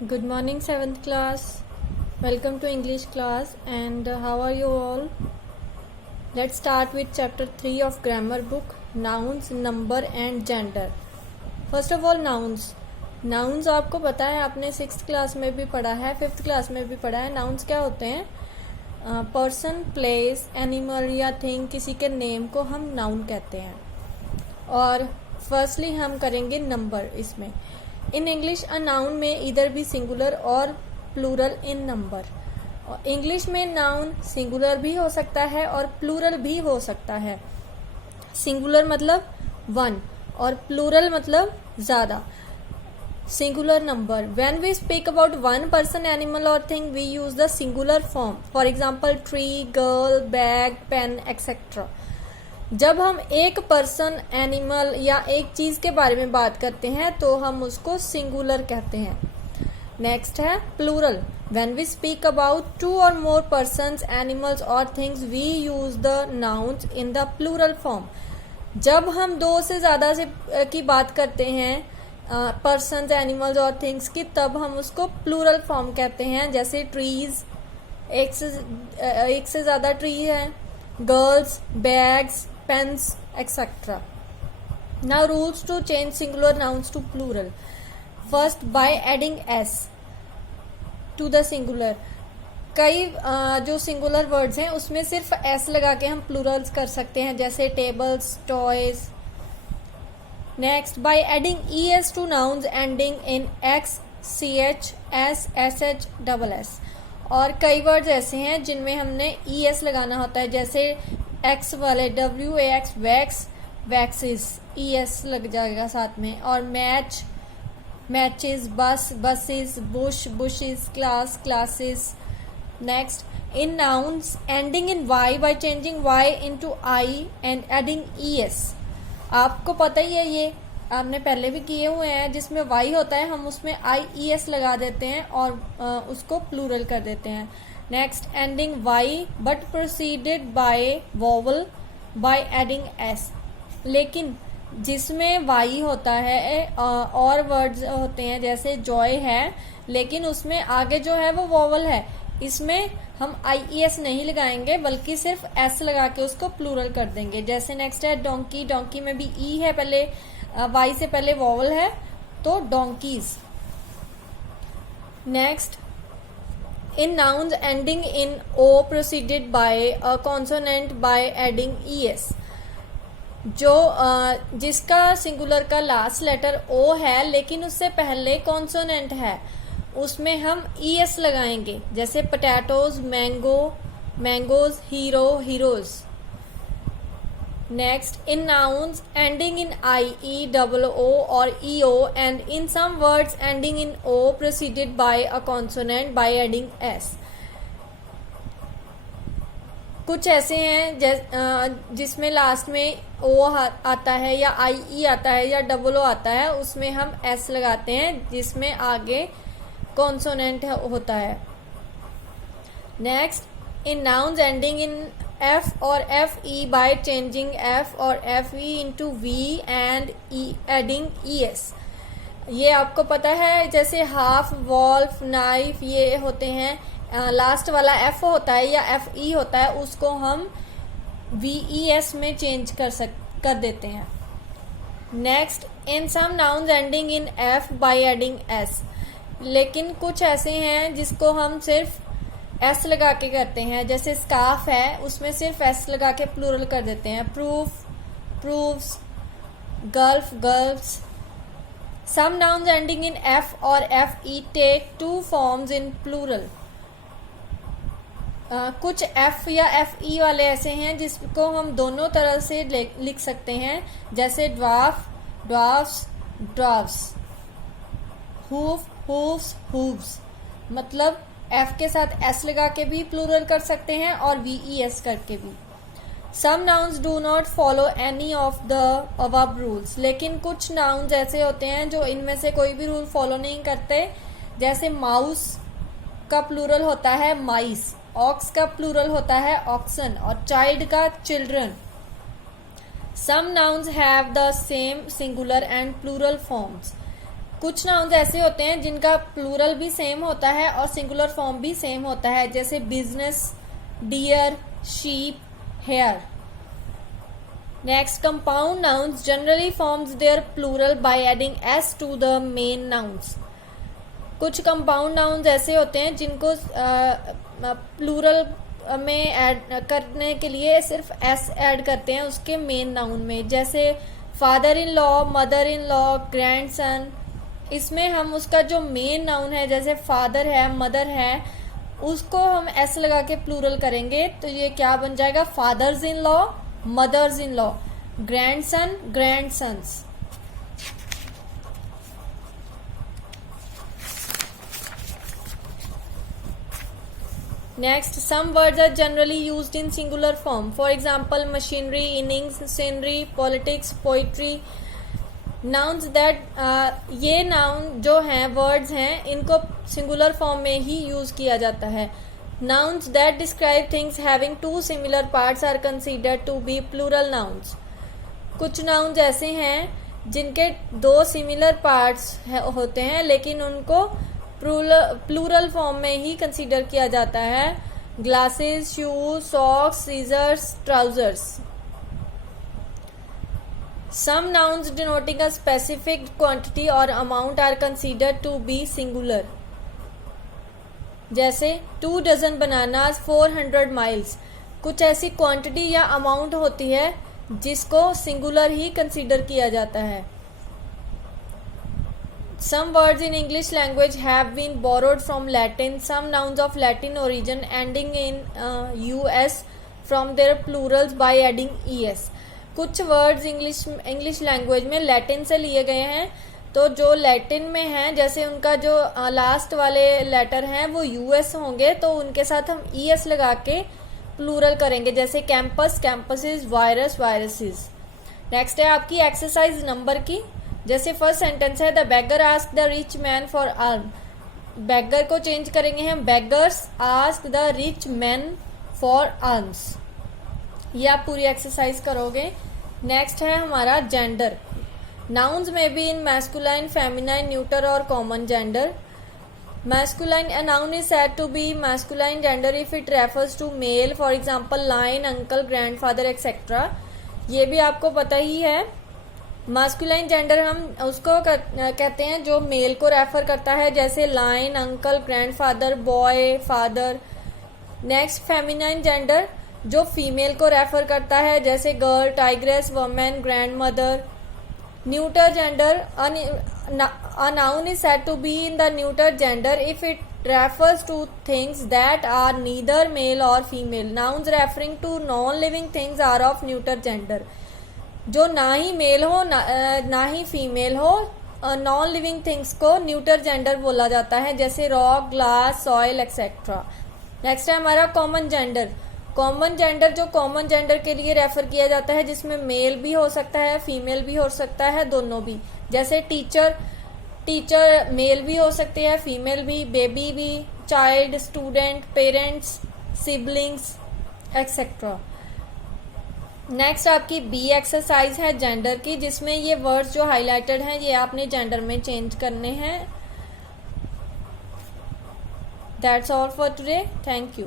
Good morning, 7th class. Welcome to English class. And how are you all? Let's start with chapter 3 of grammar book, nouns, number and gender. First of all, nouns. Nouns आपको पता है, आपने 6th class में भी पढ़ा है, 5th class में भी पढ़ा है. नाउन्स क्या होते हैं? पर्सन, प्लेस, एनिमल या थिंग, किसी के नेम को हम नाउन कहते हैं. और फर्स्टली हम करेंगे नंबर. इसमें इन इंग्लिश अ नाउन में इधर भी सिंगुलर और प्लूरल इन नंबर. इंग्लिश में नाउन सिंगुलर भी हो सकता है और प्लूरल भी हो सकता है. सिंगुलर मतलब वन और प्लूरल मतलब ज्यादा. Singular number. When we speak about one person, animal और thing we use the singular form. For example tree, girl, bag, pen etcetera. जब हम एक पर्सन, एनिमल या एक चीज के बारे में बात करते हैं तो हम उसको सिंगुलर कहते हैं. नेक्स्ट है plural. When we speak about two और मोर पर्सन्स, एनिमल्स और things we use the nouns in the plural form. जब हम दो से ज्यादा से की बात करते हैं, पर्सन्स, एनिमल्स और थिंग्स की, तब हम उसको प्लूरल फॉर्म कहते हैं. जैसे ट्रीज, एक से ज्यादा ट्री है. Girls, bags, pens, etc. Now rules to change singular nouns to plural. First, by adding s to the singular. कई जो सिंगुलर वर्ड्स हैं उसमें सिर्फ s लगा के हम प्लूरल्स कर सकते हैं, जैसे tables, toys. Next, by adding es to nouns ending in x, ch, s, sh, double s. और कई वर्ड्स ऐसे हैं जिनमें हमने es लगाना होता है, जैसे एक्स वाले WAX, वैक्स, वैक्सिस, ES लग जाएगा साथ में. और मैच, मैचेस, बस, buses, Bush, bushes, class, classes. Next, in nouns ending in Y by changing Y into I and adding ES. आपको पता ही है, ये आपने पहले भी किए हुए हैं. जिसमें Y होता है हम उसमें IES लगा देते हैं और उसको प्लूरल कर देते हैं. Next, ending Y but preceded by vowel by adding S. लेकिन जिसमें Y होता है और वर्ड्स होते हैं, जैसे जॉय है लेकिन उसमें आगे जो है वो वोवल है, इसमें हम IES नहीं लगाएंगे बल्कि सिर्फ S लगा के उसको प्लूरल कर देंगे. जैसे नेक्स्ट है डोंकी. डोंकी में भी E है, पहले Y से पहले वोवल है तो donkey's. Next, in nouns ending in O preceded by a consonant by adding es. जो जिसका सिंगुलर का लास्ट लेटर O है लेकिन उससे पहले कॉन्सोनेंट है, उसमें हम es लगाएंगे. जैसे potatoes, mango, mangoes, hero, heroes. Next, in nouns ending in IE, double O or EO and in some words ending in O preceded by a consonant by adding S. कुछ ऐसे हैं जिसमें last में O आता है या IE आता है या डबल O आता है, उसमें हम S लगाते हैं जिसमें आगे कॉन्सोनेंट होता है. Next, in nouns ending in F or FE by changing F or FE into V and adding ES. ये आपको पता है, जैसे हाफ, वॉल्फ, नाइफ, ये होते हैं. लास्ट वाला F होता है या FE होता है, उसको हम VES में चेंज कर देते हैं. Next, in some nouns ending in F by adding S. लेकिन कुछ ऐसे हैं जिसको हम सिर्फ S लगा के करते हैं. जैसे स्कार्फ है, उसमें सिर्फ S लगा के प्लूरल कर देते हैं. Proof, proves, gulf, girls. Some nouns ending in F और FE take two forms in plural. कुछ F या FE वाले ऐसे हैं जिसको हम दोनों तरह से लिख सकते हैं, जैसे dwarf, dwarfs, dwarfs. Hoof, hoofs, hooves. मतलब F के साथ S लगा के भी प्लूरल कर सकते हैं और VES करके भी. Some nouns do not follow any of the above rules. लेकिन कुछ nouns ऐसे होते हैं जो इनमें से कोई भी रूल फॉलो नहीं करते. जैसे माउस का प्लूरल होता है माइस, ऑक्स का प्लूरल होता है ऑक्सन और चाइल्ड का children. Some nouns have the same singular and plural forms. कुछ नाउन्स ऐसे होते हैं जिनका प्लूरल भी सेम होता है और सिंगुलर फॉर्म भी सेम होता है, जैसे business, deer, sheep, hair. Next, compound nouns generally forms their plural by adding S to the main nouns. कुछ कंपाउंड नाउन्स ऐसे होते हैं जिनको प्लूरल में ऐड करने के लिए सिर्फ एस ऐड करते हैं उसके मेन नाउन में, जैसे father in law, mother in law, grandson. इसमें हम उसका जो मेन नाउन है, जैसे फादर है, मदर है, उसको हम एस लगा के प्लूरल करेंगे तो ये क्या बन जाएगा, fathers in law, mothers in law, grandson, grandsons. Next, some words are generally used in singular form. For example, machinery, innings, scenery, politics, poetry. Nouns that ये noun जो हैं words हैं इनको singular form में ही use किया जाता है. Nouns that describe things having two similar parts are considered to be plural nouns. कुछ nouns ऐसे हैं जिनके दो similar parts होते हैं लेकिन उनको प्लूरल फॉर्म में ही कंसीडर किया जाता है. Glasses, shoes, socks, scissors, trousers. Some nouns denoting a specific quantity और amount are considered to be singular, जैसे 2 डजन बनानास 400 माइल्स. कुछ ऐसी क्वांटिटी या अमाउंट होती है जिसको सिंगुलर ही कंसीडर किया जाता है. Some words in English language have been borrowed from Latin. Some nouns of Latin origin ending in us from their plurals by adding es. कुछ words English language में Latin से लिए गए हैं, तो जो Latin में हैं जैसे उनका जो लास्ट वाले लेटर हैं वो us होंगे तो उनके साथ हम es लगा के प्लूरल करेंगे, जैसे campus, campuses, virus, viruses. Next है आपकी एक्सरसाइज नंबर की. जैसे फर्स्ट सेंटेंस है the beggar ask the rich man for arm. Beggar को चेंज करेंगे हम beggars ask the rich man for arms. ये आप पूरी एक्सरसाइज करोगे. नेक्स्ट है हमारा जेंडर. नाउन्स में be in masculine, feminine, neuter और common gender. Masculine, a noun is said to be masculine gender if it refers to male, for example lion, uncle, grandfather, etc. ये भी आपको पता ही है. मास्कुलाइन जेंडर हम उसको कहते हैं जो मेल को रेफर करता है, जैसे line, uncle, grandfather, boy, father. Next, feminine gender जो फीमेल को रेफर करता है, जैसे girl, tigress, women, grandmother. Neuter gender, a noun is said to be in the neuter gender if it refers to things that are neither male or female. Nouns referring to non-living things are of neuter gender. जो ना ही mail हो ना ही female हो, non living things को neuter gender बोला जाता है, जैसे rock, glass, soil, etcetera. Next है हमारा कॉमन जेंडर. कॉमन जेंडर जो कॉमन जेंडर के लिए रेफर किया जाता है जिसमें मेल भी हो सकता है, फीमेल भी हो सकता है, दोनों भी. जैसे टीचर, टीचर मेल भी हो सकते हैं, फीमेल भी. बेबी भी, child, student, parents, siblings, etcetera. Next आपकी बी एक्सरसाइज है जेंडर की, जिसमें ये वर्ड्स जो हाईलाइटेड हैं ये आपने जेंडर में चेंज करने हैं. That's all for today. Thank you.